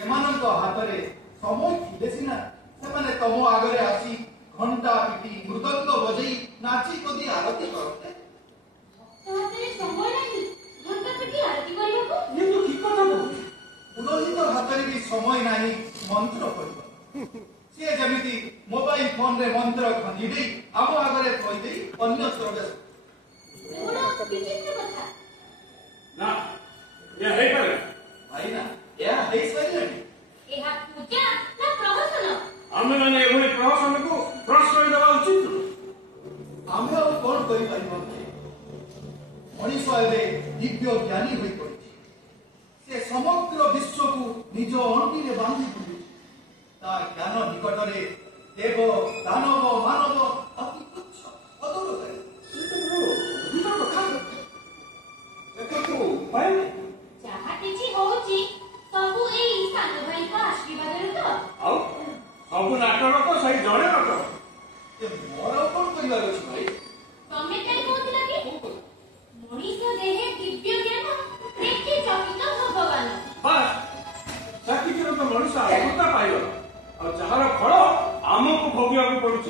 हाथ में समय थिले सिना से तम आगे आसी घंटा पिटी मृदंग बजई नाची कदी आरती करते पुरोहित हाथ में भी समय नहीं मंत्र पढ़ सी जमी मोबाइल फोन रे मंत्र खंडी आम आगे थी अन्यत्र आमे माने एभली प्रहसन को प्रश्न देवा उचित आमे और कौन करि पाइबो मनीष एबे दिव्य ज्ञानी होई पड़छि से समग्र विश्व को निज अंटी रे बांधि बुझि ता ज्ञान निकट रे देव दानव मानव अति तुच्छ अदरकारी दुटा कथा देखो भाई जहा किछि होउछि सबु एई सान भाई का आशीर्वाद रे तो आउ सब नाटक तो सही जणे नाटक ए मोर कौन करिवार अछि भाई तमे काई कहतिला कि मनीष देहे दिव्य ज्ञान देखि चकित भगवान बस चाकी तो मनुष्य अमृता पाइब और जहार फल आमको भोगिବାକୁ पड़ुछि।